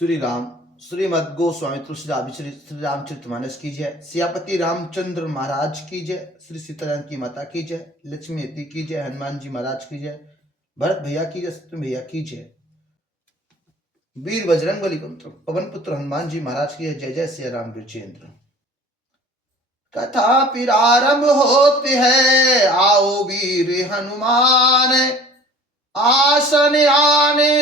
श्री राम श्रीमद गोस्वामी तुलसीदास श्री रामचरितमानस की जय। सियापति रामचंद्र महाराज की जय। श्री सीताराम की माता की जय। लक्ष्मी अति की जय। हनुमान जी महाराज की जय। भरत भैया की जय। सत्यम भैया की जय। वीर बजरंग बली पवन पुत्र हनुमान जी महाराज की जय। जय सिया राम विचेंद्र। कथा प्रारंभ होती है, आओ वीर हनुमान, आसन आने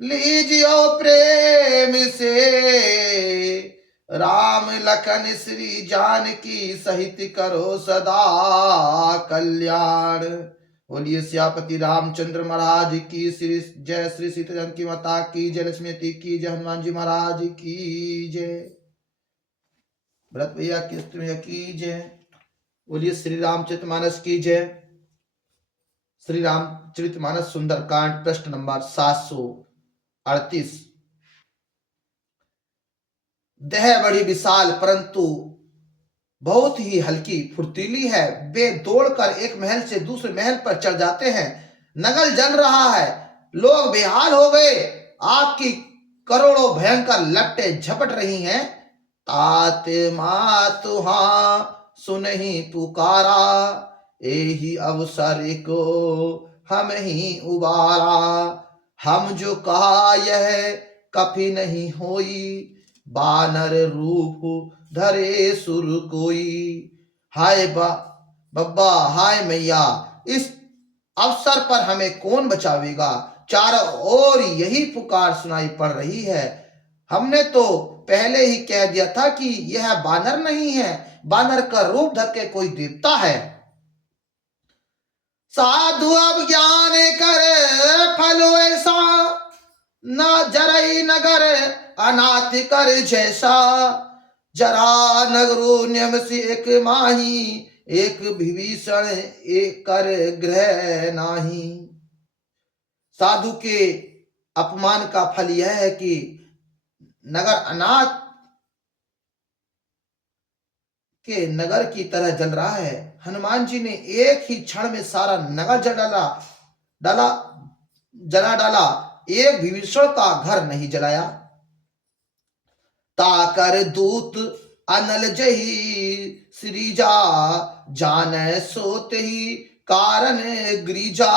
लीजियो प्रेम से। राम लखन श्री जानकी सहित करो सदा कल्याण। बोलिए सियापति रामचंद्र महाराज की श्री जय। श्री सीताराम की माता की जय। लक्ष्मी की जय। हनुमान जी महाराज की जय। भरत भैया की जय। बोलिए श्री रामचरितमानस की जय। श्री रामचरितमानस सुंदरकांड पृष्ठ नंबर 738। देह बड़ी विशाल परंतु बहुत ही हल्की फुर्तीली है। वे दौड़कर एक महल से दूसरे महल पर चढ़ जाते हैं। नगल जल रहा है, लोग बेहाल हो गए। आग की करोड़ों भयंकर लपटें झपट रही हैं। तात मातुहा सुनहि पुकारा, एही अवसर को हम ही उबारा। हम जो कहा यह कभी नहीं होई, बानर रूप धरे सुर कोई। हाय बब्बा, हाय मैया, इस अवसर पर हमें कौन बचावेगा। चारों ओर यही पुकार सुनाई पड़ रही है। हमने तो पहले ही कह दिया था कि यह बानर नहीं है, बानर का रूप धर के कोई देवता है। साधु अब ज्ञान कर फल ऐसा, न जरई नगर अनाथ कर जैसा। जरा नगरो नियमसी एक माही, एक विभीषण एक कर ग्रह नाही। साधु के अपमान का फल यह है कि नगर अनाथ के नगर की तरह जल रहा है। हनुमान जी ने एक ही क्षण में सारा नगर जला डाला, एक विभीषण का घर नहीं जलाया। ताकर दूत अनल जही श्रीजा, जाने सोते ही कारण ग्रीजा।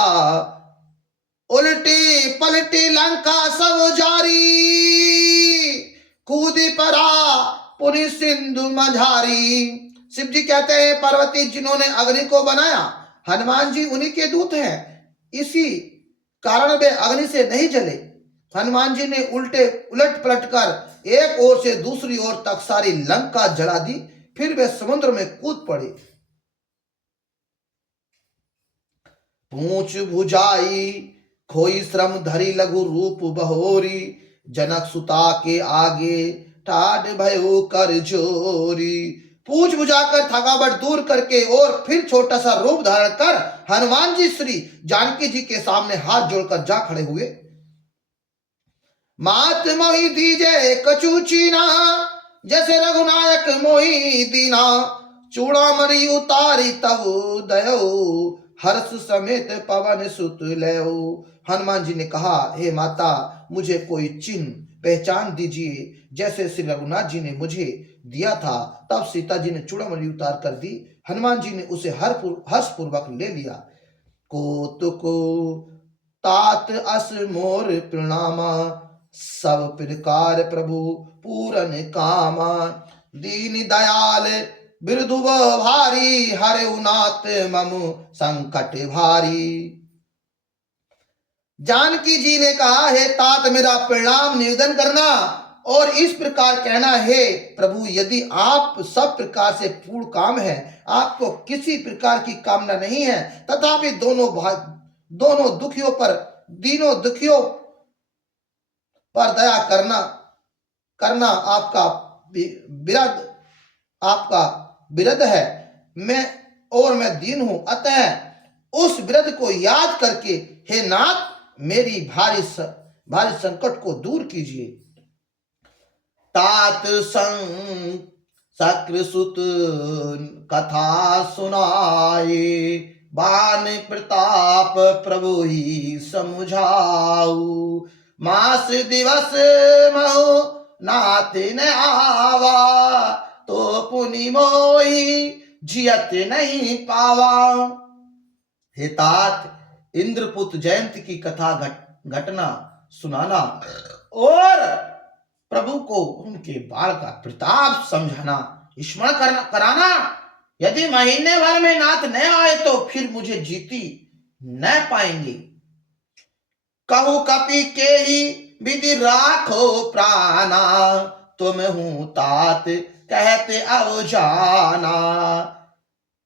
उल्टी पलटी लंका सब जारी, कूदी परा पुनि सिंधु मझारी। शिव जी कहते हैं पार्वती जिन्होंने अग्नि को बनाया, हनुमान जी उन्हीं के दूत हैं, इसी कारण वे अग्नि से नहीं जले। हनुमान जी ने उलट पलट कर एक ओर से दूसरी ओर तक सारी लंका जला दी, फिर वे समुद्र में कूद पड़े। पूंछ भुजाई खोई श्रम धरी लघु रूप बहोरी, जनक सुता के आगे ठाड भयो कर जोरी। पूंछ बुझाकर थकावट दूर करके और फिर छोटा सा रूप धारण कर हनुमान जी श्री जानकी जी के सामने हाथ जोड़कर जा खड़े हुए। मात मोहि दीजे कछु चीना, जैसे रघुनायक मोहि दीना। चूड़ामणि उतारी तब दयो, हर्ष समेत पवन सुत लयो। हनुमान जी ने कहा, हे माता, मुझे कोई चिन्ह पहचान दीजिए, जैसे श्री रघुनाथ जी ने मुझे दिया था। तब सीता जी ने चूड़ामणि उतार कर दी। हनुमान जी ने उसे हर्ष पूर्वक ले लिया। को तात अस मोर प्रणामा, सब प्रकार प्रभु पूरन कामा। दीन दयाल बिरधु भारी, हरे उनाथ मम संकट भारी। जानकी जी ने कहा, हे तात, मेरा प्रणाम निवेदन करना और इस प्रकार कहना, हे प्रभु, यदि आप सब प्रकार से पूर्ण काम है, आपको किसी प्रकार की कामना नहीं है, तथापि दोनों दुखियों पर दया करना आपका विरध है। मैं दीन हूं, अतः उस विरध को याद करके हे नाथ, मेरी भारी संकट को दूर कीजिए। तात शक्र सुत कथा सुनाए, बान प्रताप प्रभु ही समुझाऊ। मास दिवस महो नाते न आवा, तो पुनि मोही जियत नहीं पावा। हे तात, इंद्रपुत्र जयंत की कथा घटना सुनाना और प्रभु को उनके बाल का प्रताप समझाना, स्मरण कराना। यदि महीने भर में नाथ न आए तो फिर मुझे जीती न पाएंगे। कहूं कपि के ही विधि राखो प्राणा, तुम हूं तात कहते अब जाना।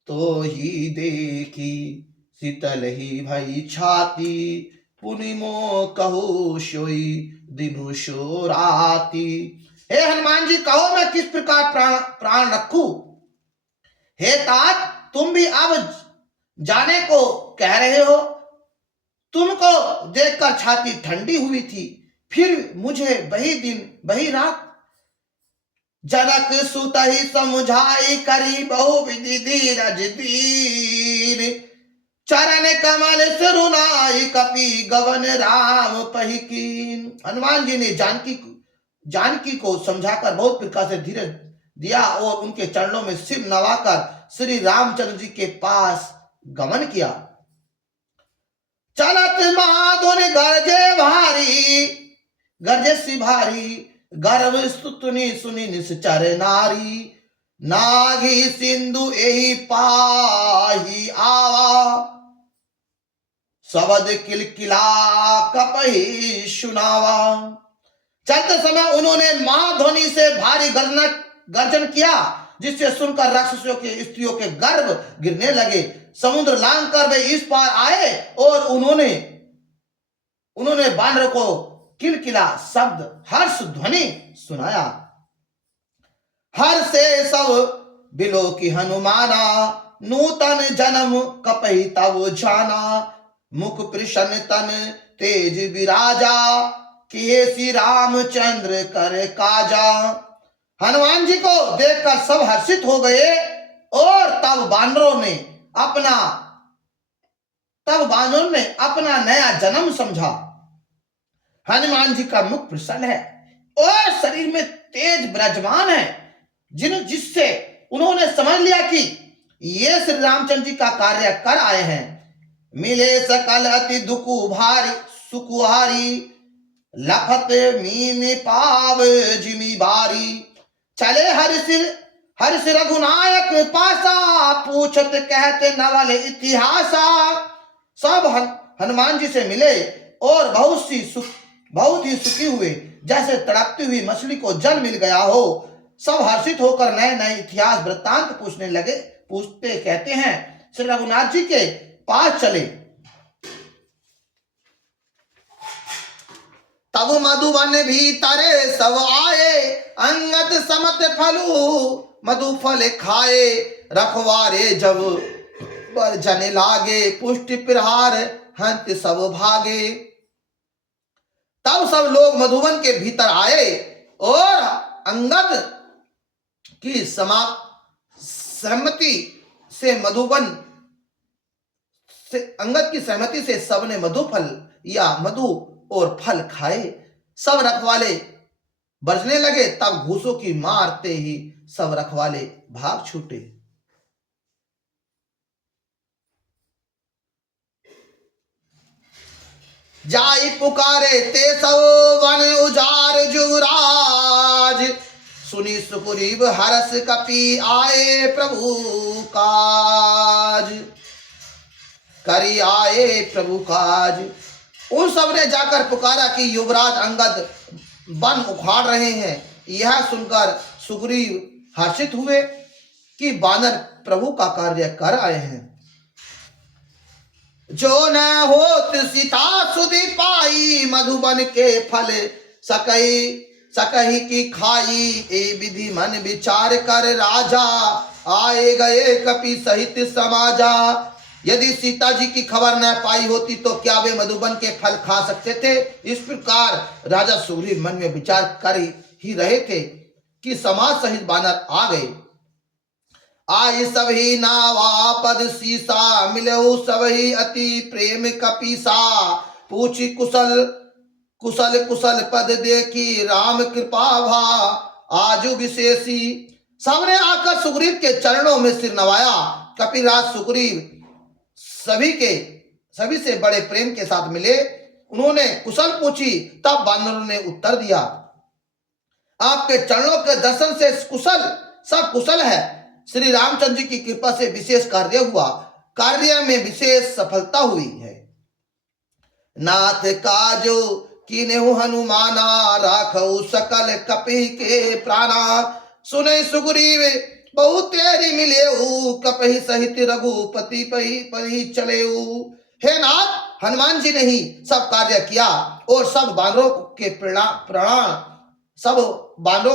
तो ही देखी शीतल ही भई छाती, पुनि मो कहो सोई दिनु सो राती। हे हनुमान जी, कहो मैं किस प्रकार प्राण रखूं। हे तात, तुम भी अब जाने को कह रहे हो। तुमको देखकर छाती ठंडी हुई थी, फिर मुझे वही दिन वही रात। जनक सुत ही समुझाई करी बहु विधि धीरज दीन, चरण कमल सिरुनाई कपि गवन राम पहिकीन। हनुमान जी ने जानकी को समझाकर बहुत प्रकार से धीरज दिया और उनके चरणों में सिर नवाकर श्री रामचंद्र जी के पास गमन किया। चलत महाधुन गरजे सी भारी, गर्व स्तुति सुनि निश्चर नारी। नागी सिंधु एहि पाही आवा, शब्द किलकिला कपहि सुनावा। चलते समय उन्होंने महाध्वनि से भारी गर्जन किया, जिससे सुनकर राक्षसों के स्त्रियों के गर्भ गिरने लगे। समुद्र लांग कर वे इस पार आए और उन्होंने बानर को किलकिला शब्द हर्ष ध्वनि सुनाया। हर से सब बिलो की हनुमाना, नूतन जन्म कपहि तब जाना। मुख प्रसन्न तन तेज विराजा, किए श्री रामचंद्र कर काजा। हनुमान जी को देखकर सब हर्षित हो गए और तब बानरों ने अपना नया जन्म समझा। हनुमान जी का मुख प्रसन्न है और शरीर में तेज विराजमान है, जिससे उन्होंने समझ लिया कि ये श्री रामचंद्र जी का कार्य कर आए हैं। मिले सकल अति दुखु भारी सुकुहारी, लखत मीन पाव जिमी बारी। चले हर्ष रघुनायक पासा, पूछत कहते नवल इतिहासा। सब हनुमान जी से मिले और बहुत ही सुखी हुए, जैसे तड़पती हुई मछली को जल मिल गया हो। सब हर्षित होकर नए नए इतिहास वृत्तांत पूछने लगे। पूछते कहते हैं, श्री रघुनाथ जी के पास चले। तब मधुवन भीतरे सब आए, अंगत समत फलू मधु फल खाए। रखवारे जब जने लागे, पुष्टि प्रहार हंत सब भागे। तब सब लोग मधुवन के भीतर आए और अंगद की सहमति से सबने मधुफल या मधु और फल खाए। सब रखवाले बरसने लगे। तब घूसों की मारते ही सब रखवाले भाग छूटे। जाई पुकारे ते सब वन उजार जुराज, सुनी सुग्रीव हरस कपि आए प्रभु काज। करी आए प्रभु काज। उन सब ने जाकर पुकारा कि युवराज अंगद वन उखाड़ रहे हैं। यह सुनकर सुग्रीव हर्षित हुए कि बानर प्रभु का कार्य कर आए हैं। जो न होत सीता सुधि पाई, मधुबन के फल सकही की खाई। ए विधि मन विचार कर राजा, आए गए कपि सहित समाजा। यदि सीता जी की खबर न पाई होती तो क्या वे मधुबन के फल खा सकते थे। इस प्रकार राजा सुग्रीव मन में विचार कर ही रहे थे कि समाज सहित बानर आ गए। आई सभी नावा पद सीसा, मिलऊ सभी अति प्रेम कपीसा। पूछी कुशल कुशल कुशल पद देखी राम कृपा भा आजु विशेषी। सबने आकर सुग्रीव के चरणों में सिर नवाया। कपिराज सुग्रीव सभी से बड़े प्रेम के साथ मिले। उन्होंने कुशल पूछी, तब बानरों ने उत्तर दिया, आपके चरणों के दर्शन से सब कुशल है। श्री रामचंद्र जी की कृपा से विशेष कार्य हुआ, कार्य में विशेष सफलता हुई है। नाथ काजो कीनेहु हनुमाना राखऊ सकल कपि के प्राणा। सुने सुग्रीव बहु तेरी मिलेऊ कपि सहित रघुपति पही चलेऊ। हे नाथ, हनुमान जी ने ही सब कार्य किया और सब बानरों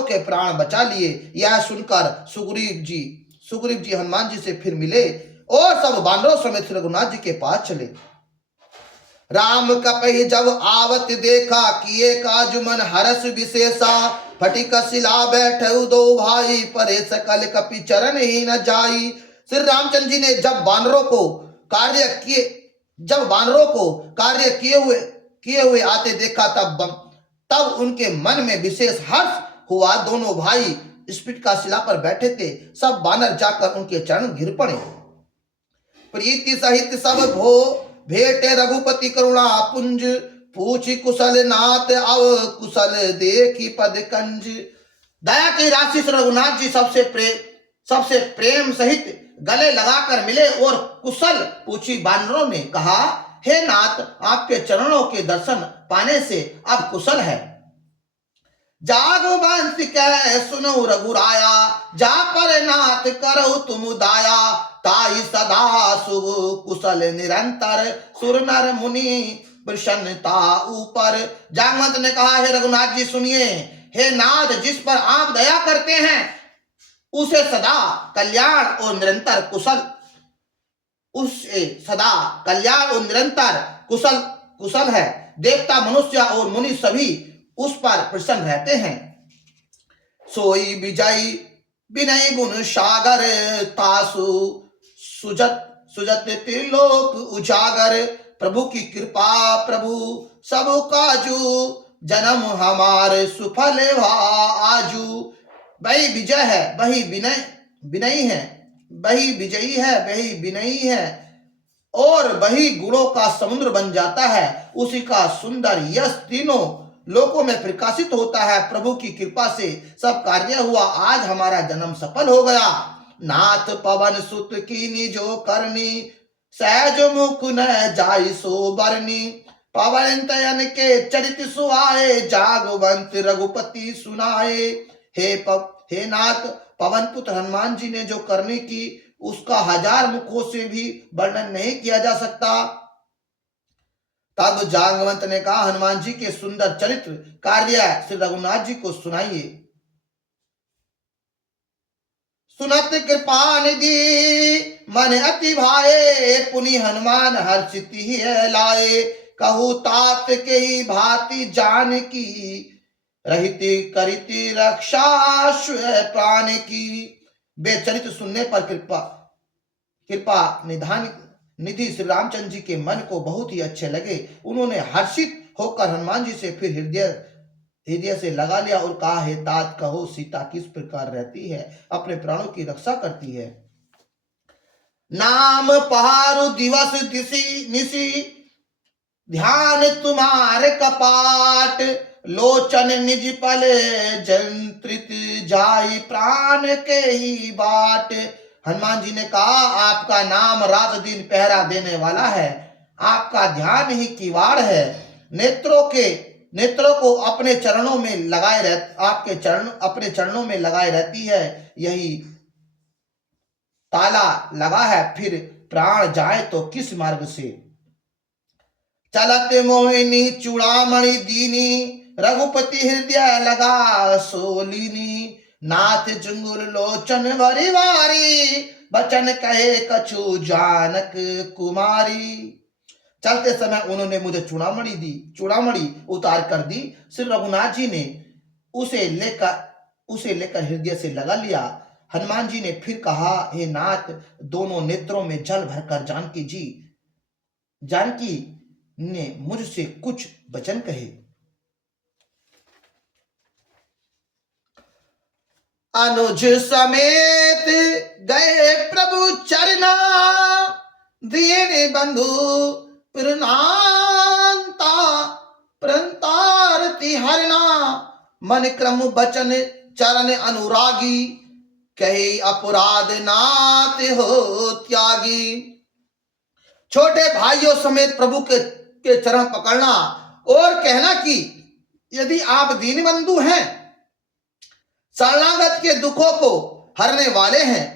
के प्राण बचा लिए। यह सुनकर सुग्रीव जी हनुमान जी से फिर मिले और सब बानरों समेत रघुनाथ जी के पास चले। राम कपहि जब आवत देखा, किए काज मन हरस विशेषा। फटिक शिला बैठे दो भाई, परे सकल कपि चरण ही न जाई। श्री रामचंद्र जी ने जब बानरों को कार्य किए हुए आते देखा, तब उनके मन में विशेष हर्ष हुआ। दोनों भाई स्फटिका शिला पर बैठे थे। सब बानर जाकर उनके चरण घिर पड़े। प्रीति सहित सब भेटे रघुपति करुणा पुंज। पूछी कुशल नाथ अव कुशल देखी पद कंज। दया की राशि से रघुनाथ जी सबसे प्रेम सहित गले लगाकर मिले और कुशल पूछी। बानरों ने कहा, हे नाथ, आपके चरणों के दर्शन पाने से अब कुशल है। जागो बंस कह सुनो रघुराया, जा पर नाथ करो तुम दाया। ताई सदा शुभ कुशल निरंतर, सुर नर मुनि प्रसन्नता ऊपर। जागवंत ने कहा, हे रघुनाथ जी सुनिए, हे नाथ, जिस पर आप दया करते हैं उसे सदा कल्याण और निरंतर कुशल है। देवता मनुष्य और मुनि सभी उस पर प्रसन्न रहते हैं। सोई विजयी विनय गुण सागर, तासु सुजत त्रिलोक उजागर। प्रभु की कृपा प्रभु सब काजू, जन्म हमारे सुफल आजू। वही विजय है, वही विनयी है, वही विजयी है, वही विनयी है और वही गुणों का समुद्र बन जाता है। उसी का सुंदर यश तीनों लोकों में प्रकाशित होता है। प्रभु की कृपा से सब कार्य हुआ, आज हमारा जन्म सफल हो गया। नाथ पवन सुत की निजो करनी, सहज मुख न जाई सो बरनी। पवन तयन के चरित सुहाए, जागवंत रघुपति सुनाए। हे नाथ, पवन पुत्र हनुमान जी ने जो करनी की, उसका 1000 मुखों से भी वर्णन नहीं किया जा सकता। तब जागवंत ने कहा, हनुमान जी के सुंदर चरित्र कार्य श्री रघुनाथ जी को सुनाइए। सुनत कृपा निधि मन अति भाए, पुनि हनुमान हर्षित लाए। कहू तात के ही भांति जान की, रहिति करिति रक्षा प्राण की। वे चरित्र सुनने पर कृपा निधि श्री रामचंद्र जी के मन को बहुत ही अच्छे लगे। उन्होंने हर्षित होकर हनुमान जी से फिर हृदय से लगा लिया और कहा, हे तात, कहो सीता किस प्रकार रहती है, अपने प्राणों की रक्षा करती है। नाम पहारु दिवस निसी, ध्यान तुम्हारे कपाट। लोचन निज पल जंत्रित, जाई प्राण के ही बाट। हनुमान जी ने कहा, आपका नाम रात दिन पहरा देने वाला है, आपका ध्यान ही किवाड़ है। नेत्रों को अपने चरणों में अपने चरणों में लगाए रहती है, यही ताला लगा है, फिर प्राण जाए तो किस मार्ग से। चलत मोहिनी चूड़ामणि दीनी, रघुपति हृदय लगा सोलिनी। नाथ जुंगुल लोचन भरी वारी, बचन कहे कछु जानक कुमारी। चलते समय उन्होंने मुझे चूड़ामणि उतार कर दी। श्री रघुनाथ जी ने उसे लेकर हृदय से लगा लिया। हनुमान जी ने फिर कहा, हे नाथ, दोनों नेत्रों में जल भरकर जानकी ने मुझसे कुछ वचन कहे। अनुज समेत गए प्रभु चरना, दिए बंधु प्रणता प्रणतारति हरना, मन क्रम बचन चरण अनुरागी, कही अपराध नाथ हो त्यागी। छोटे भाइयों समेत प्रभु के चरण पकड़ना और कहना कि यदि आप दीनबंधु हैं, शरणागत के दुखों को हरने वाले हैं,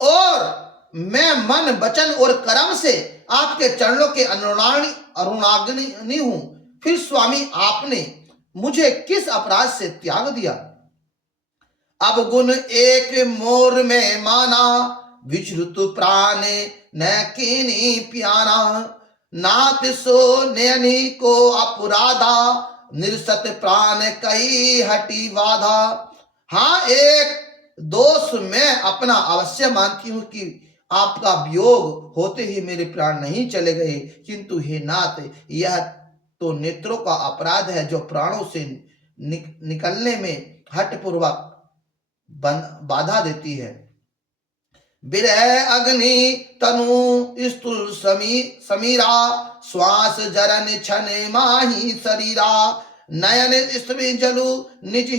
और मैं मन वचन और कर्म से आपके चरणों के अनुरागिनी हूं, फिर स्वामी आपने मुझे किस अपराध से त्याग दिया। अब गुण एक मोर में माना, विचरुत प्राण न कीनी प्याना, नाथ सो नयनी को अपराधा, निरसत प्राण कई हटी बाधा। हाँ, एक दोष मैं अपना अवश्य मानती हूं कि आपका वियोग होते ही मेरे प्राण नहीं चले गए, किंतु हे नाथ, यह तो नेत्रों का अपराध है जो प्राणों से निकलने में हठपूर्वक बाधा देती है। विरह अग्नि तनु स्तुल समीरा, श्वास जरन छन माही शरीरा, नयन स्त्री जलु निज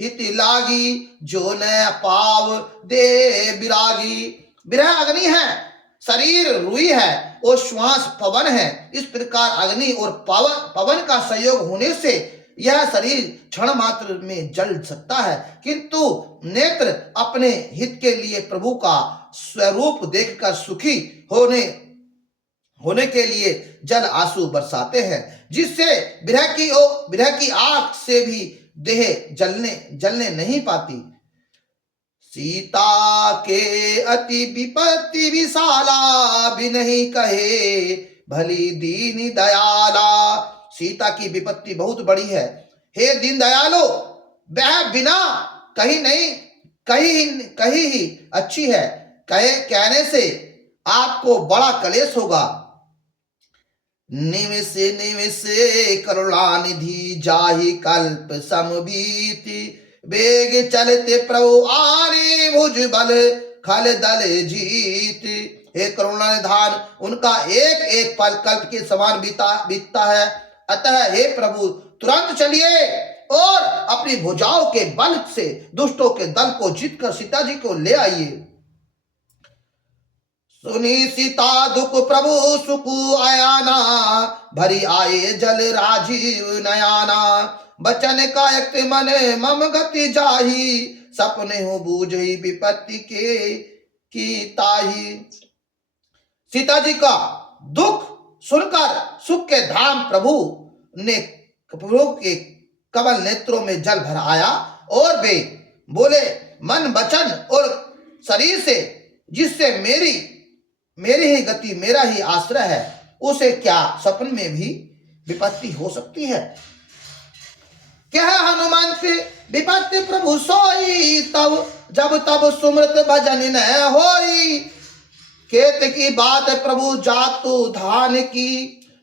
हित लागी, जो न पाव दे विरागी। विरह अग्नि है, शरीर रुई है और श्वास पवन है। इस प्रकार अग्नि और पवन का संयोग होने से यह शरीर क्षण मात्र में जल सकता है, किंतु नेत्र अपने हित के लिए प्रभु का स्वरूप देखकर सुखी होने के लिए जल आंसू बरसाते हैं, जिससे विरह की आग से भी देह जलने नहीं पाती। सीता के अति विपत्ति विशाला, बिनहि कहे भली दीन दयाला। सीता की विपत्ति बहुत बड़ी है, हे दीन दयालो, वह बिना कही ही अच्छी है, कहने से आपको बड़ा कलेश होगा। निमिष निमिष करुणानिधि, जाहि कल्प समभीति, बेग चलते प्रभु आने भुज बल, खल दल जीत। हे करुणा निधान, उनका एक एक पल कल्प के समान बीतता है, अतः हे प्रभु तुरंत चलिए और अपनी भुजाओं के बल से दुष्टों के दल को जीतकर सीता जी को ले आइए। सुनी सीता दुख प्रभु सुकु आयाना, भरी आए जल राजीव नयाना, बचन कायक मन मम गति जाही, सपने हो बूझी विपत्ति की ताही। सीता जी का दुख सुनकर सुख के धाम प्रभु के कमल नेत्रों में जल भर आया और वे बोले, मन वचन और शरीर से जिससे मेरी ही गति मेरा ही आश्रय है, उसे क्या सपन में भी विपत्ति हो सकती है। क्या हनुमंत विपत्ति प्रभु सोई, तब जब तब सुमृत भजन न होई, केत की बात प्रभु जातु धान की,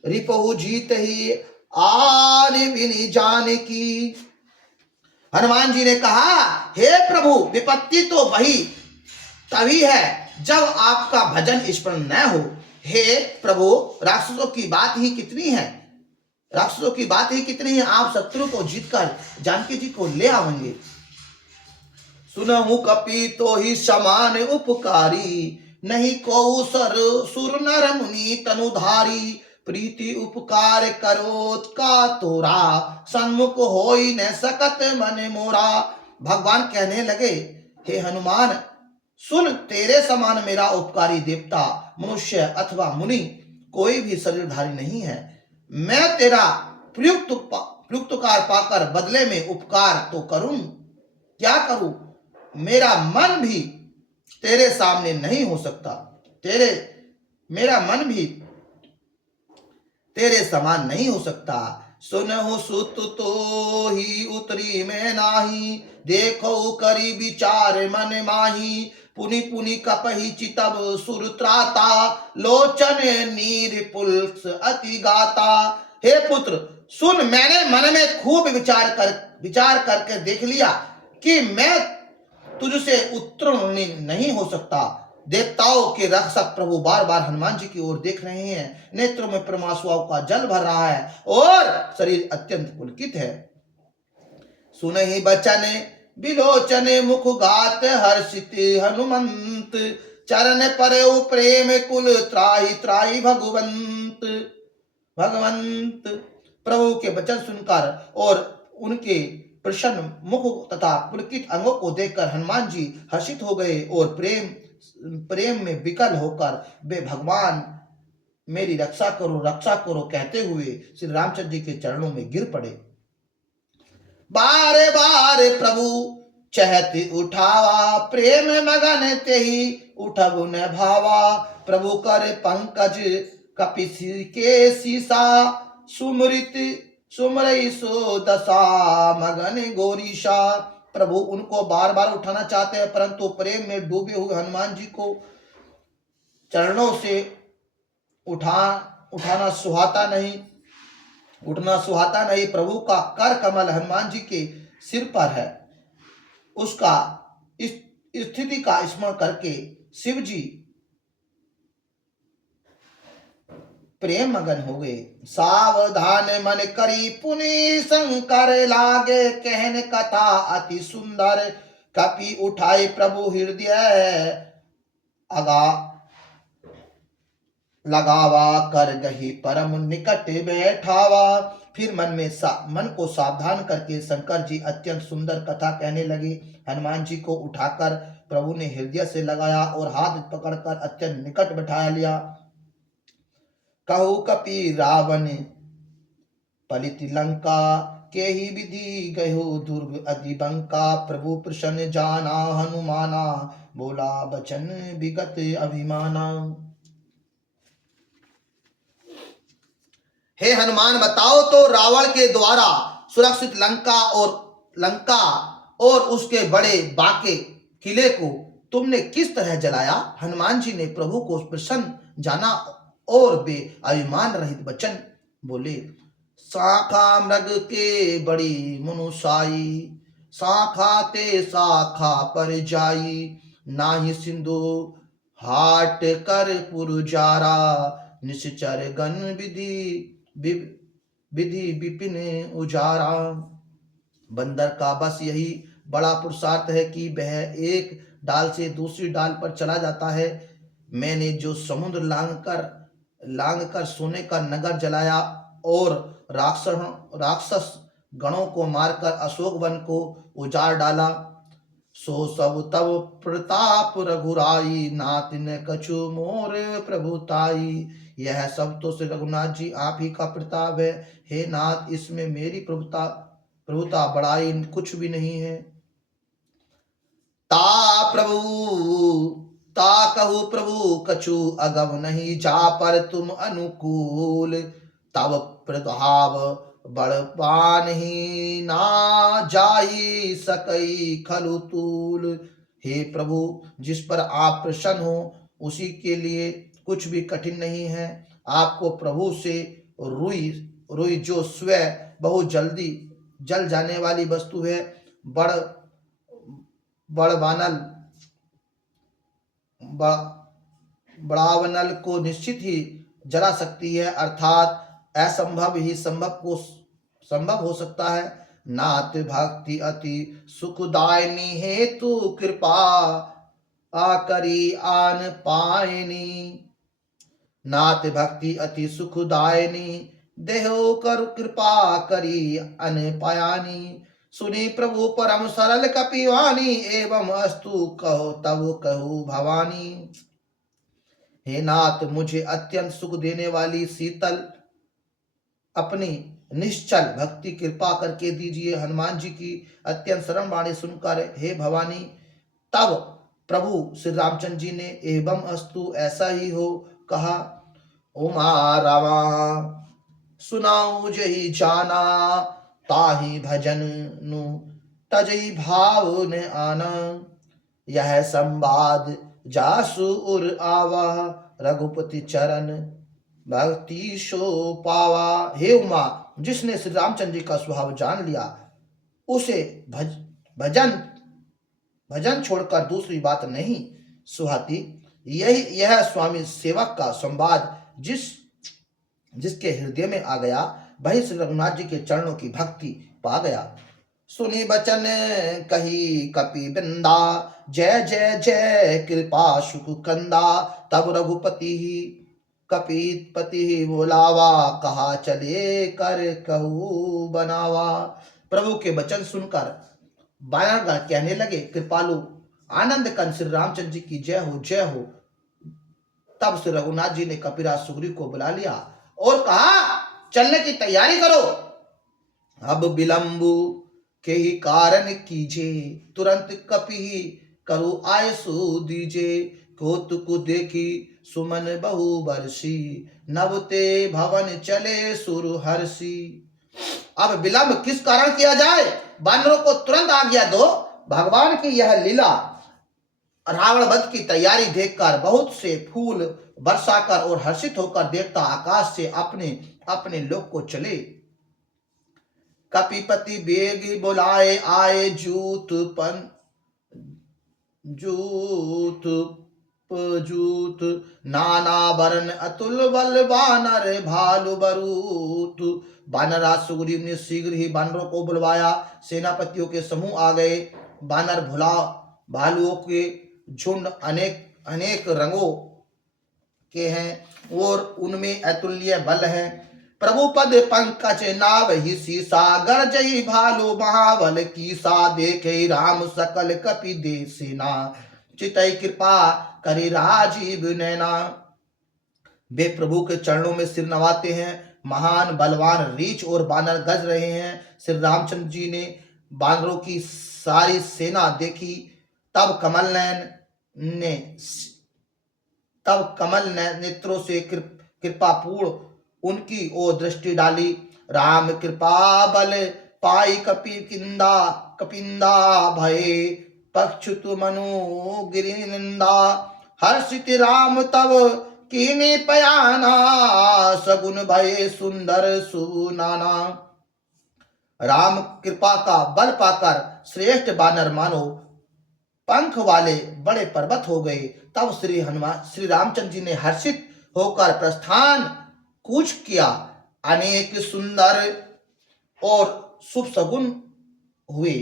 रिपहु जीत ही आन विनि जान की। हनुमान जी ने कहा, हे प्रभु, विपत्ति तो वही तभी है जब आपका भजन स्मरण न हो। हे प्रभु, राक्षसों की बात ही कितनी है, आप शत्रु को जीतकर जानकी जी को ले आवेंगे। सुनहु कपि तो ही समान उपकारी, नहीं को सुर नर मुनि तनुधारी, प्रीति उपकार करोत का तोरा, सन्मुख होई न सकत मन मोरा। भगवान कहने लगे, हे हनुमान, सुन, तेरे समान मेरा उपकारी देवता, मनुष्य अथवा मुनि कोई भी शरीरधारी नहीं है। मैं तेरा प्रयुक्तकार पाकर बदले में उपकार तो करूं, क्या करूं? मेरा मन भी तेरे सामने नहीं हो सकता, मेरा मन भी तेरे समान नहीं हो सकता। सुनहु सुत तो ही उतरी में नाही, देखो करी विचार मन माही, पुनि पुनि कपहि चितब सुर त्राता, लोचन नीर पुल्स अति गाता। हे पुत्र, सुन, मैंने मन में खूब विचार करके देख लिया कि मैं तुझसे उत्तीर्ण नहीं हो सकता। देवताओं के रक्षक प्रभु बार बार हनुमान जी की ओर देख रहे हैं। नेत्रों में परमासुओं का जल भर रहा है और शरीर अत्यंत पुलकित है। सुनहि बचन बिलोचन मुख गात हर्षित हनुमंत, चरण परेउ प्रेम कुल त्राहि त्राहि भगवंत। भगवंत प्रभु के वचन सुनकर और उनके प्रसन्न मुख तथा पुलकित अंगों को देखकर हनुमान जी हर्षित हो गए और प्रेम में विकल होकर वे भगवान मेरी रक्षा करो कहते हुए श्री रामचंद्र जी के चरणों में गिर पड़े। बारे बारे प्रभु चहति उठावा, प्रेम मगन तेहि उठबु न भावा। प्रभु कर पंकज कपिस के सीसा, सुमृत सुमरई सो दशा मगन गोरीशा। प्रभु उनको बार बार उठाना चाहते हैं, परंतु प्रेम में डूबे हुए हनुमान जी को चरणों से उठाना सुहाता नहीं। प्रभु का कर कमल हनुमान जी के सिर पर है। उसका इस स्थिति का स्मरण करके शिव जी प्रेम मगन हो गए। सावधान मन करी पुनि शंकर लागे, कहन कथा अति सुंदर। कपि उठाए प्रभु हृदय अगा लगावा, कर गही परम निकट बैठावा। फिर मन को सावधान करके शंकर जी अत्यंत सुंदर कथा कहने लगे। हनुमान जी को उठाकर प्रभु ने हृदय से लगाया और हाथ पकड़कर अत्यंत निकट बैठा लिया। कहु कपि रावण पलित लंका, के ही विधि गयो दुर्ग अति बंका। प्रभु प्रसन्न जाना हनुमाना, बोला बचन विगत अभिमाना। हे हनुमान, बताओ तो रावण के द्वारा सुरक्षित लंका और उसके बड़े बांके किले को तुमने किस तरह जलाया। हनुमान जी ने प्रभु को प्रसन्न जाना और वे अभिमान रहित वचन बोले। शाखा मृग के बड़ी मनुषाई, शाखा ते शाखा पर जाई। नाही सिंधु हाट कर पुरजारा, निश्चर गण विधि विपिन उजारा। बंदर का बस यही बड़ा पुरुषार्थ है कि वह एक डाल से दूसरी डाल पर चला जाता है। मैंने जो समुद्र लांग कर सोने का नगर जलाया और राक्षस गणों को मारकर अशोक वन को उजाड़ डाला, सो सब तब प्रताप रघुराई। नाथ न कछु मोर प्रभुताई। यह सब तो श्री रघुनाथ जी आप ही का प्रताप है। हे नाथ, इसमें मेरी प्रभुता बड़ाई कुछ भी नहीं है। ता कहु प्रभु कछु अगम नहीं, जा पर तुम अनुकूल। तब प्रभाव बड़पान ही ना जाई सकई खलु तूल। हे प्रभु, जिस पर आप प्रसन्न हो उसी के लिए कुछ भी कठिन नहीं है। आपको प्रभु से रुई जो स्वयं बहुत जल्दी जल जाने वाली वस्तु है, बड़ावनल को निश्चित ही जला सकती है, अर्थात असंभव ही संभव हो सकता है। नाथ भक्ति अति सुखदायनी हेतु कृपा आकरी आन पायनी। नाथ भक्ति अति सुखदायनी देहो कर कृपा करी अन पायानी। सुनी प्रभु परम सरल कपिवानी, एवं अस्तु कहो तब कहु भवानी। हे नाथ, मुझे अत्यंत सुख देने वाली शीतल अपनी निश्चल भक्ति कृपा करके दीजिए। हनुमान जी की अत्यंत सरल वाणी सुनकर हे भवानी, तब प्रभु श्री रामचंद्र जी ने एवं अस्तु ऐसा ही हो कहा। उमा रावा सुनाऊ जही जाना, ताही भजन नु तजई भाव ने आना। यह संवाद जासु उर आवा, रघुपति चरण भक्ति शो पावा। हे उमा, जिसने श्री रामचंद्र जी का स्वभाव जान लिया उसे भजन भजन छोड़कर दूसरी बात नहीं सुहाती। यह स्वामी सेवक का संवाद जिसके हृदय में आ गया, वही श्री रघुनाथ जी के चरणों की भक्ति पा गया। सुनी बचन कही कपि बिंदा, जय जय जय कृपा सुख कंदा। तब रघुपति कपीपति बोलावा, कहा चले कर कहू बनावा। प्रभु के वचन सुनकर बानरगण कहने लगे, कृपालु आनंद कंद श्री रामचंद्र जी की जय हो जय हो। तब श्री रघुनाथ जी ने कपिराज सुग्रीव को बुला लिया और कहा, चलने की तैयारी करो। अब विलंबु के ही कारण कीजे, तुरंत कपि करु आय सो दीजे। कौतुक देखी सुमन बहु बरसी, नवते भवन चले सुर हर्षि। अब विलंब किस कारण किया जाए, वानरों को तुरंत आज्ञा दो। भगवान की यह लीला रावण वध की तैयारी देखकर बहुत से फूल बरसाकर और हर्षित होकर देवता आकाश से अपने अपने लोक को चले। कपिपति बेग बुलाए आए, जूत नाना वरण अतुल बल बानर भालु बरूत। बानरराज सुग्रीव ने शीघ्र ही बानरों को बुलवाया। सेनापतियों के समूह आ गए। बानर भालुओं के झुंड अनेक अनेक रंगों के हैं और उनमें अतुल्य बल है। प्रभु पद पंकज नाव ही सीसा, गरजई भालु महाबल कीसा। देखे राम सकल कपि दे सेना, चितई कृपा करी राजीव नैना। वे प्रभु के चरणों में सिर नवाते हैं। महान बलवान रीछ और बानर गज रहे हैं। श्री रामचंद्र जी ने बानरों की सारी सेना देखी। तब कमल नेत्रों से कृपापूर्ण उनकी ओर दृष्टि डाली। राम कृपा बल पाई कपिंदा भये, पक्षुत मनु गिरि निंदा। हर्षित राम तब कीने पयाना, सगुन भये सुंदर सुनाना। राम कृपा का बल पाकर श्रेष्ठ बानर मानो पंख वाले बड़े पर्वत हो गए। तब श्री रामचंद्र जी ने हर्षित होकर प्रस्थान कूच किया। अनेक सुंदर और शुभ सगुन हुए।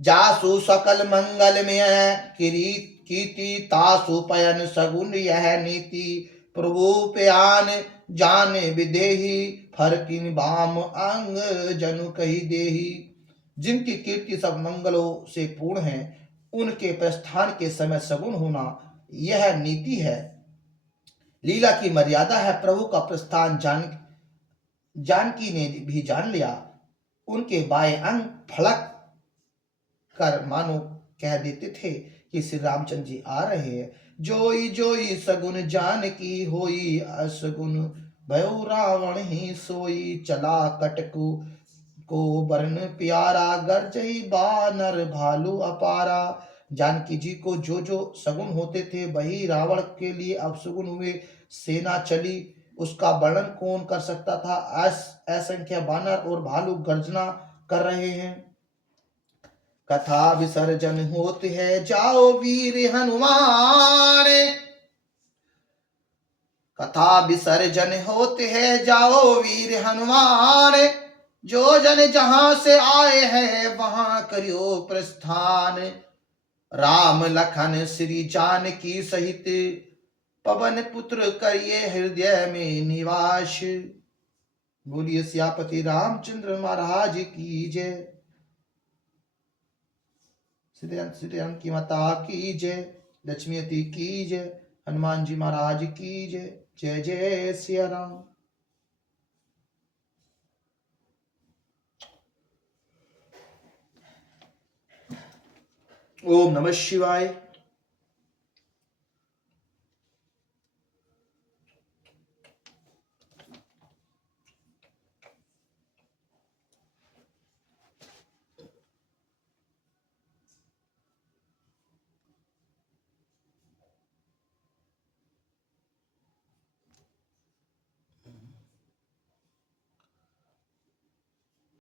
जासु सकल मंगल में कीर्ति, तासु पयन सगुन यह नीति। प्रभु प्यान जान विदेही, फरकिन बाम अंग जनु कही देही। जिनकी कीर्ति सब मंगलों से पूर्ण है, उनके प्रस्थान के समय सगुन होना यह नीति है, लीला की मर्यादा है। प्रभु का प्रस्थान जानकी ने भी जान लिया। उनके बाएं अंग फड़क कर मानो कह देते थे कि श्री रामचंद्र जी आ रहे हैं। जोई जोई सगुन जानकी होई, असगुन भयो रावण ही सोई। चला कटकु को वर्ण प्यारा, गरजई बानर भालू अपारा। जानकी जी को जो जो सगुन होते थे वही रावण के लिए अपसगुन हुए। सेना चली, उसका वर्णन कौन कर सकता था। असंख्य बानर और भालू गर्जना कर रहे हैं। कथा विसर्जन होते है जाओ वीर हनुमान, कथा विसर्जन होते है जाओ वीर हनुमान। जो जन जहां से आए हैं वहां करियो प्रस्थान। राम लखन श्री जानकी सहित, पवन पुत्र करिए हृदय में निवास। बोलिए सियापति रामचंद्र महाराज की जय। श्री राम की माता की जय, लक्ष्मीपति की जय, हनुमान जी महाराज की जय। जय जय सिया राम। ओम नमः शिवाय।